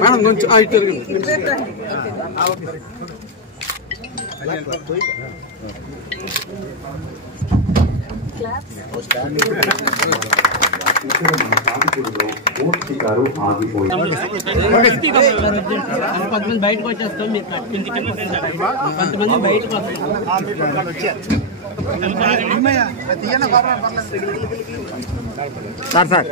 Madam కొంచెం కొంతమంది బయటకు వచ్చేస్తాం, మీరు కొంతమంది బయటకు వస్తాం. సార్ సార్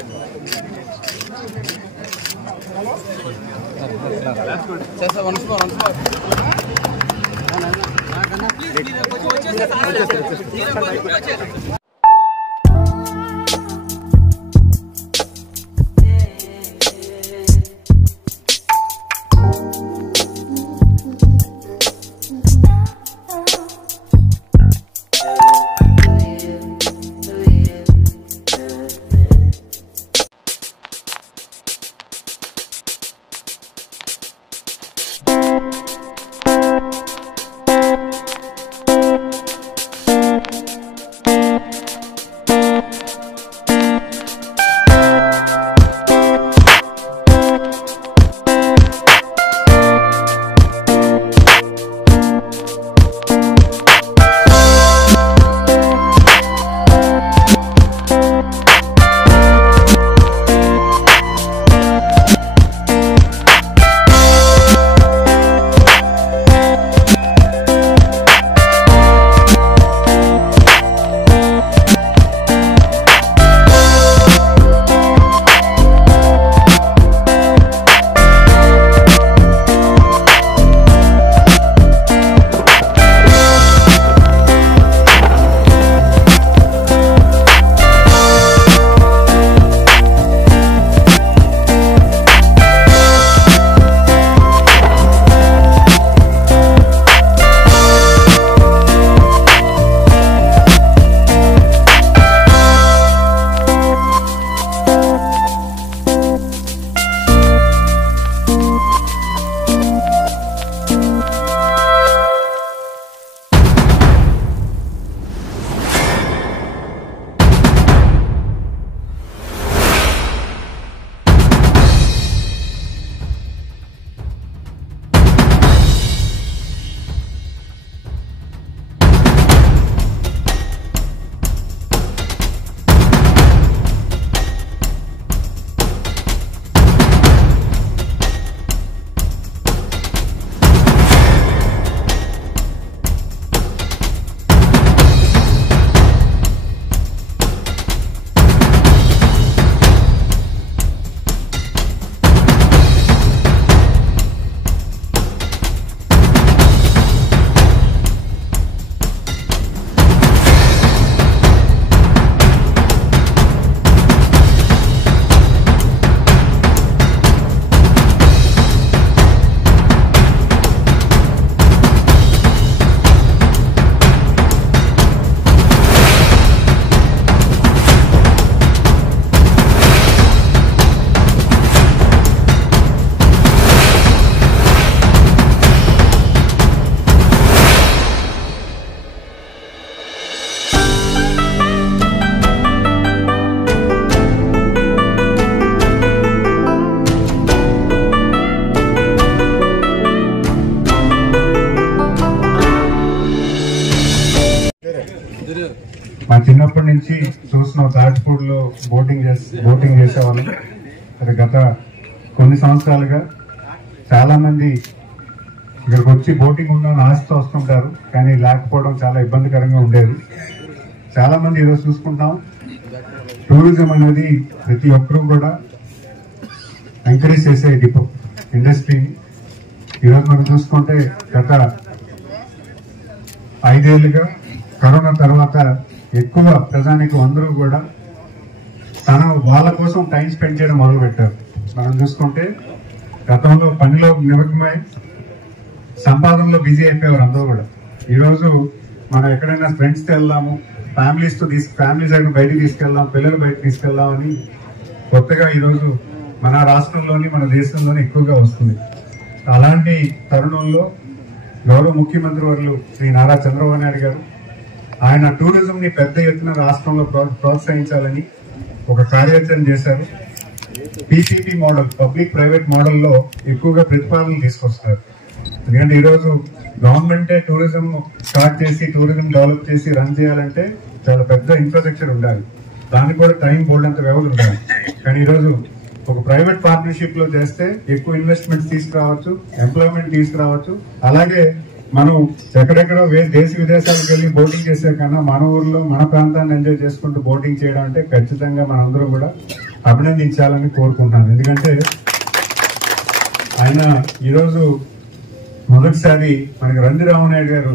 మా చిన్నప్పటి నుంచి చూసిన తాజ్పూర్ లో బోటింగ్ చేసేవాళ్ళం. అది గత కొన్ని సంవత్సరాలుగా చాలా మంది ఇక్కడికి వచ్చి బోటింగ్ ఉందని ఆశతో వస్తుంటారు, కానీ లేకపోవడం చాలా ఇబ్బందికరంగా ఉండేది. చాలా మంది ఈరోజు చూసుకుంటాం, టూరిజం అనేది ప్రతి ఒక్కరూ కూడా ఎంకరేజ్ చేసే ఇండస్ట్రీని. ఈరోజు మనం చూసుకుంటే గత 5 ఏళ్లుగా కరోనా తర్వాత ఎక్కువ ప్రజానికి అందరూ కూడా వాళ్ళ కోసం టైం స్పెండ్ చేయడం మొదలు పెట్టారు. మనం చూసుకుంటే గతంలో పనిలో నిమగ్నమై సంపాదనలో బిజీ అయిపోయేవారు అందరూ కూడా. ఈరోజు మనం ఎక్కడైనా ఫ్రెండ్స్తో వెళ్దాము, ఫ్యామిలీ సైడ్ బయటకు తీసుకెళ్దాం, పిల్లలు బయటకు తీసుకెళ్దాం అని కొత్తగా ఈరోజు మన రాష్ట్రంలోని మన దేశంలోని ఎక్కువగా వస్తుంది. అలాంటి తరుణంలో గౌరవ ముఖ్యమంత్రి వర్యులు శ్రీ నారా చంద్రబాబు నాయుడు గారు ఆయన టూరిజం ని పెద్ద ఎత్తున రాష్ట్రంలో ప్రోత్సహించాలని ఒక కార్యాచరణ చేశారు. పీపీపీ మోడల్, పబ్లిక్ ప్రైవేట్ మోడల్లో ఎక్కువగా ప్రతిపాదనలు తీసుకొస్తారు. ఎందుకంటే ఈరోజు గవర్నమెంటే టూరిజం స్టార్ట్ చేసి టూరిజం డెవలప్ చేసి రన్ చేయాలంటే చాలా పెద్ద ఇన్ఫ్రాస్ట్రక్చర్ ఉండాలి, దానికి కూడా టైం బోల్డంత వ్యవధి ఉండాలి. కానీ ఈరోజు ఒక ప్రైవేట్ పార్ట్నర్షిప్ లో చేస్తే ఎక్కువ ఇన్వెస్ట్మెంట్స్ తీసుకురావచ్చు, ఎంప్లాయ్మెంట్ తీసుకురావచ్చు. అలాగే మనం ఎక్కడెక్కడో దేశ విదేశాలకు వెళ్ళి బోటింగ్ చేసే కన్నా మన ఊర్లో మన ప్రాంతాన్ని ఎంజాయ్ చేసుకుంటూ బోటింగ్ చేయడం అంటే ఖచ్చితంగా మనందరూ కూడా అభినందించాలని కోరుకుంటున్నాను. ఎందుకంటే ఆయన ఈరోజు మొదటిసారి మనకి రంది రామనాయుడు గారు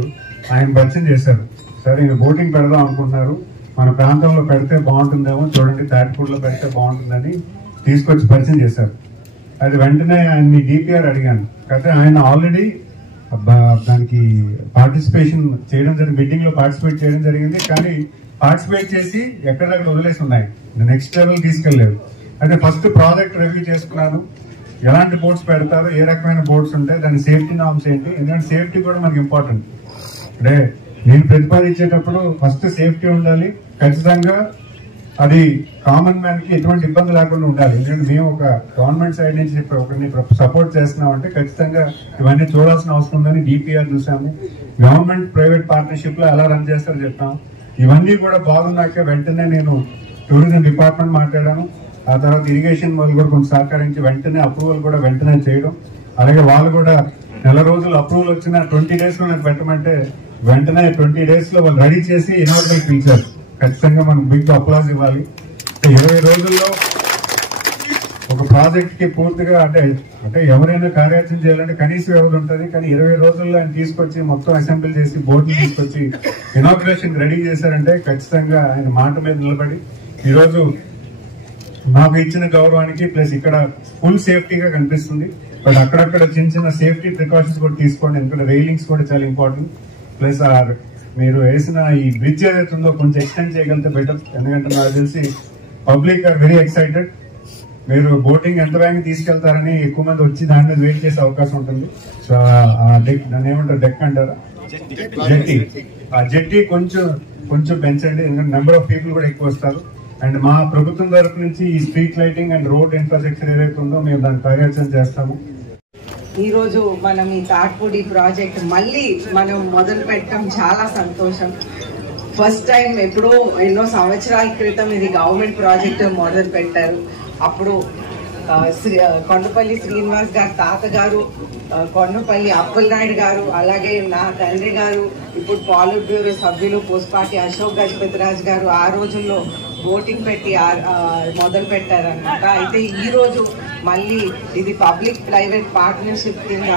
ఆయన పరిచయం చేశారు. సరే ఈయన బోటింగ్ పెడదాం అనుకుంటున్నారు, మన ప్రాంతంలో పెడితే బాగుంటుందేమో, చూడండి తాటిపూడిలో పెడితే బాగుంటుందని తీసుకొచ్చి పరిచయం చేశారు. అది వెంటనే ఆయన్ని డిపిఆర్ అడిగాను. అయితే ఆయన ఆల్రెడీ దానికి పార్టిసిపేషన్ చేయడం జరిగింది, బిడ్డింగ్ లో పార్టిసిపేట్ చేయడం జరిగింది. కానీ పార్టిసిపేట్ చేసి ఎక్కడెక్కడ వదిలేసి ఉన్నాయి, నెక్స్ట్ లెవెల్ తీసుకెళ్లేదు. అయితే ఫస్ట్ ప్రాజెక్ట్ రివ్యూ చేసుకున్నాను, ఎలాంటి బోట్స్ పెడతారు, ఏ రకమైన బోట్స్ ఉంటాయి, దాని సేఫ్టీ నార్మ్స్ ఏంటి. ఎందుకంటే సేఫ్టీ కూడా మనకి ఇంపార్టెంట్. అంటే నేను ప్రతిపాదించేటప్పుడు ఫస్ట్ సేఫ్టీ ఉండాలి, ఖచ్చితంగా అది కామన్ మ్యాన్ కి ఎటువంటి ఇబ్బంది లేకుండా ఉండాలి. ఎందుకంటే మేము ఒక గవర్నమెంట్ సైడ్ నుంచి ఒకరిని సపోర్ట్ చేస్తున్నాం అంటే ఖచ్చితంగా ఇవన్నీ చూడాల్సిన అవసరం ఉందని డిపిఆర్ చూసాము. గవర్నమెంట్ ప్రైవేట్ పార్ట్నర్షిప్ లో ఎలా రన్ చేస్తారో చెప్పాం. ఇవన్నీ కూడా బాగున్నాక వెంటనే నేను టూరిజం డిపార్ట్మెంట్ మాట్లాడాను. ఆ తర్వాత ఇరిగేషన్ వాళ్ళు కూడా కొంచెం సహకరించి వెంటనే అప్రూవల్ కూడా వెంటనే చేయడం. అలాగే వాళ్ళు కూడా నెల రోజులు అప్రూవల్ వచ్చిన 20 days లో నాకు పెట్టమంటే వెంటనే 20 days లో వాళ్ళు రెడీ చేసి ఇనాగరల్ పిలిచారు. ఖచ్చితంగా మనం బిగ్ అప్లాజ్ ఇవ్వాలి. 20 రోజుల్లో ఒక ప్రాజెక్ట్ కి పూర్తిగా అంటే ఎవరైనా కార్యాచరణ చేయాలంటే కనీస వ్యవధి ఉంటుంది. కానీ 20 రోజుల్లో ఆయన తీసుకొచ్చి మొత్తం అసెంబ్లీ చేసి బోర్డుని తీసుకొచ్చి ఇనాగరేషన్ రెడీ చేశారంటే ఖచ్చితంగా ఆయన మాట మీద నిలబడి ఈరోజు మాకు ఇచ్చిన గౌరవానికి ప్లస్ ఇక్కడ ఫుల్ సేఫ్టీగా కనిపిస్తుంది. బట్ అక్కడక్కడ చిన్న చిన్న సేఫ్టీ ప్రికాషన్స్ కూడా తీసుకోండి, ఎందుకంటే రైలింగ్స్ కూడా చాలా ఇంపార్టెంట్. ప్లస్ మీరు వేసిన ఈ బ్రిడ్జ్ ఏదైతే ఉందో కొంచెం ఎక్స్టెండ్ చేయగలిగితే బెటర్. ఎందుకంటే నాకు తెలిసి పబ్లిక్ ఆర్ వెరీ ఎక్సైటెడ్. మీరు బోటింగ్ ఎంత వేగంగా తీసుకెళ్తారని ఎక్కువ మంది వచ్చి దాని మీద వెయిట్ చేసే అవకాశం ఉంటుంది. సో ఆ డెక్ దాన్ని ఏమంటారు, డెక్ అంటారా, జెట్టి, ఆ జెట్టి కొంచెం పెంచండి. ఎందుకంటే నెంబర్ ఆఫ్ పీపుల్ కూడా ఎక్కువ వస్తారు. అండ్ మా ప్రభుత్వం తరఫు నుంచి ఈ street lighting and road infrastructure ఏదైతే ఉందో మేము దాన్ని కార్యాచరణ చేస్తాము. ఈ రోజు మనం ఈ తాట్పూడి ప్రాజెక్ట్ మళ్ళీ మనం మొదలు పెట్టడం చాలా సంతోషం. ఫస్ట్ టైం ఎప్పుడో ఎన్నో సంవత్సరాల క్రితం ఇది గవర్నమెంట్ ప్రాజెక్ట్ మొదలు పెట్టారు. అప్పుడు కొండపల్లి శ్రీనివాస్ గారు తాతగారు, కొండపల్లి అప్పలనాయుడు గారు, అలాగే నా తండ్రి గారు, ఇప్పుడు పాలిట్ బ్యూరో సభ్యులు పూసపాటి అశోక్ గజపతిరాజు గారు ఆ రోజుల్లో బోటింగ్ పెట్టి మొదలు పెట్టారన్నమాట. అయితే ఈ రోజు మళ్ళీ ఇది పబ్లిక్ ప్రైవేట్ పార్ట్నర్షిప్ కింద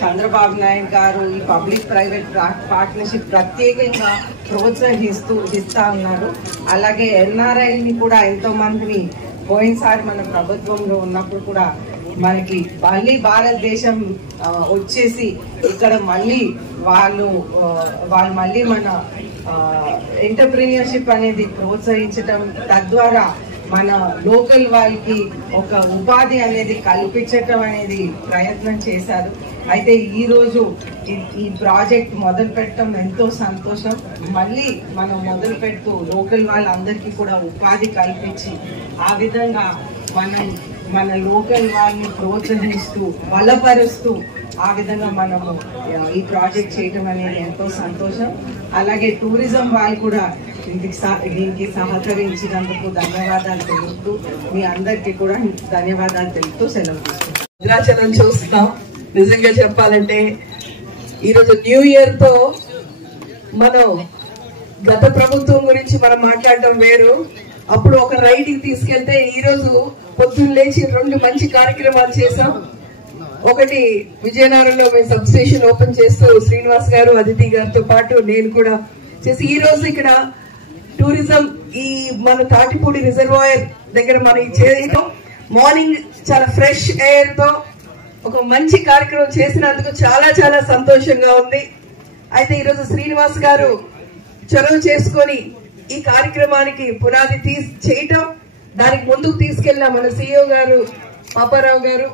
చంద్రబాబు నాయుడు గారు ఈ పబ్లిక్ ప్రైవేట్ పార్ట్నర్షిప్ ప్రత్యేకంగా ప్రోత్సహిస్తా ఉన్నారు. అలాగే ఎన్ఆర్ఐని కూడా ఎంతో మందిని పోయినసారి మన ప్రభుత్వంలో ఉన్నప్పుడు కూడా మనకి మళ్ళీ భారతదేశం వచ్చేసి ఇక్కడ మళ్ళీ వాళ్ళు మళ్ళీ మన ఎంటర్ప్రీనియర్షిప్ అనేది ప్రోత్సహించడం, తద్వారా మన లోకల్ వాళ్ళకి ఒక ఉపాధి అనేది కల్పించటం అనేది ప్రయత్నం చేశారు. అయితే ఈ రోజు ఈ ప్రాజెక్ట్ మొదలు పెట్టడం ఎంతో సంతోషం. మళ్ళీ మనం మొదలు పెడుతూ లోకల్ వాళ్ళందరికీ కూడా ఉపాధి కల్పించి ఆ విధంగా మన లోకల్ వాళ్ళని ప్రోత్సహిస్తూ బలపరుస్తూ ఆ విధంగా మనము ఈ ప్రాజెక్ట్ చేయడం అనేది ఎంతో సంతోషం. అలాగే టూరిజం వాళ్ళు కూడా దీనికి సహకరించినందుకు ధన్యవాదాలు తెలుపుతూ మీ అందరికీ కూడా ధన్యవాదాలు తెలుపుతూ సెలవు తీసుకుంటాం. భద్రాచలం చూస్తున్నాం. నిజంగా చెప్పాలంటే ఈరోజు న్యూ ఇయర్ తో మనం గత ప్రభుత్వం గురించి మనం మాట్లాడటం వేరు. అప్పుడు ఒక రైడ్ కి తీసుకెళ్తే ఈ రోజు పొద్దున్న లేచి 2 మంచి కార్యక్రమాలు చేశాం. ఒకటి విజయనగరంలో మేము సబ్ స్టేషన్ ఓపెన్ చేస్తూ శ్రీనివాస్ గారు, అదితి గారితో పాటు నేను కూడా చేసి ఈ రోజు ఇక్కడ టూరిజం ఈ మన తాటిపూడి రిజర్వాయర్ దగ్గర మనం చేయడం మార్నింగ్ చాలా ఫ్రెష్ ఎయిర్ తో ఒక మంచి కార్యక్రమం చేసినందుకు చాలా చాలా సంతోషంగా ఉంది. అయితే ఈరోజు శ్రీనివాస్ గారు చొరవ చేసుకొని ఈ కార్యక్రమానికి పునాది చేయటం, దానికి ముందుకు తీసుకెళ్ళిన మన సిఇఓ గారు పాపారావు గారు,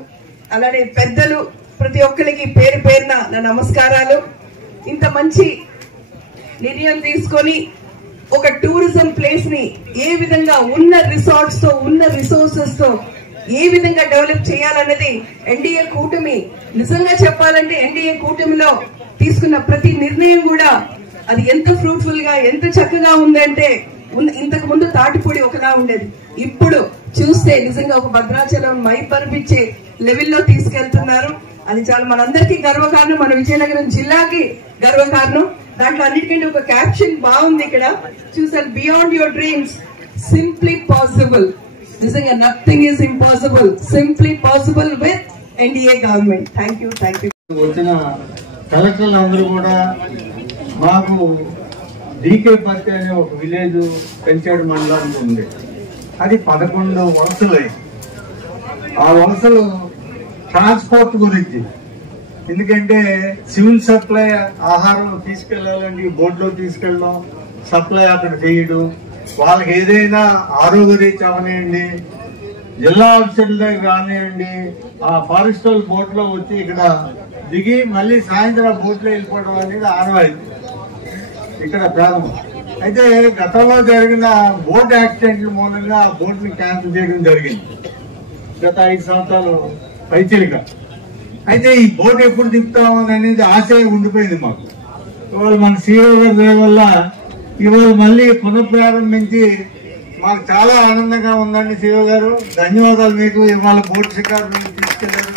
అలానే పెద్దలు ప్రతి ఒక్కరికి పేరు పేరున నా నమస్కారాలు. ఇంత మంచి నిర్ణయం తీసుకొని ఒక టూరిజం ప్లేస్ ని ఏ విధంగా ఉన్న రిసార్ట్స్ తో ఉన్న రిసోర్సెస్ తో ఏ విధంగా డెవలప్ చేయాలన్నది ఎన్డీఏ కూటమి, నిజంగా చెప్పాలంటే ఎన్డీఏ కూటమిలో తీసుకున్న ప్రతి నిర్ణయం కూడా అది ఎంత ఫ్రూట్ఫుల్ గా ఎంత చక్కగా ఉందంటే, ఇంతకు ముందు తాటిపూడి ఒకలా ఉండేది, ఇప్పుడు చూస్తే నిజంగా ఒక భద్రాచలం మైపర్పించే లెవెల్లో తీసుకెళ్తున్నారు. అది చాలా మనందరికీ గర్వకారణం, మన విజయనగరం జిల్లాకి గర్వకారణం. దాంట్లో అన్నిటికంటే ఒక క్యాప్షన్ బాగుంది ఇక్కడ, చూసారు, beyond your dreams simply possible. నిజంగా nothing is impossible, simply possible with NDA government. Thank you. వచ్చిన కలెక్టర్లు అందరూ కూడా మాకు డీకేపర్తి అనే ఒక విలేజ్ పెంచేడు మండలానికి ఉంది. అది 11 వలసలు. ఆ వలసలు ట్రాన్స్పోర్ట్ గురించి, ఎందుకంటే సివిల్ సప్లై ఆహారం తీసుకెళ్లాలండి, బోట్లో తీసుకెళ్ళడం, సప్లై అక్కడ చేయడం, వాళ్ళకి ఏదైనా ఆరోగ్య రీత్యా అవనివ్వండి, జిల్లా ఆఫీసర్ల దగ్గర కానివ్వండి, ఆ ఫారెస్ట్ వాళ్ళు బోట్ లో వచ్చి ఇక్కడ దిగి మళ్ళీ సాయంత్రం బోట్లో వెళ్ళిపోవడం అనేది ఆనవాయితీ ఇక్కడ ప్రారంభం. అయితే గతంలో జరిగిన బోట్ యాక్సిడెంట్ల మూలంగా ఆ బోట్ ని క్యాన్సిల్ చేయడం జరిగింది గత 5 సంవత్సరాలు పైచిలుగా. అయితే ఈ బోట్ ఎప్పుడు తిప్పుతామని అనేది ఆశ ఉండిపోయింది మాకు. ఇవాళ మన సీఓ గారి వల్ల ఇవాళ మళ్ళీ పునఃప్రారంభించి మాకు చాలా ఆనందంగా ఉందండి. సీఓ గారు ధన్యవాదాలు మీకు. ఇవాళ బోట్ షికారు తీసుకెళ్లారు.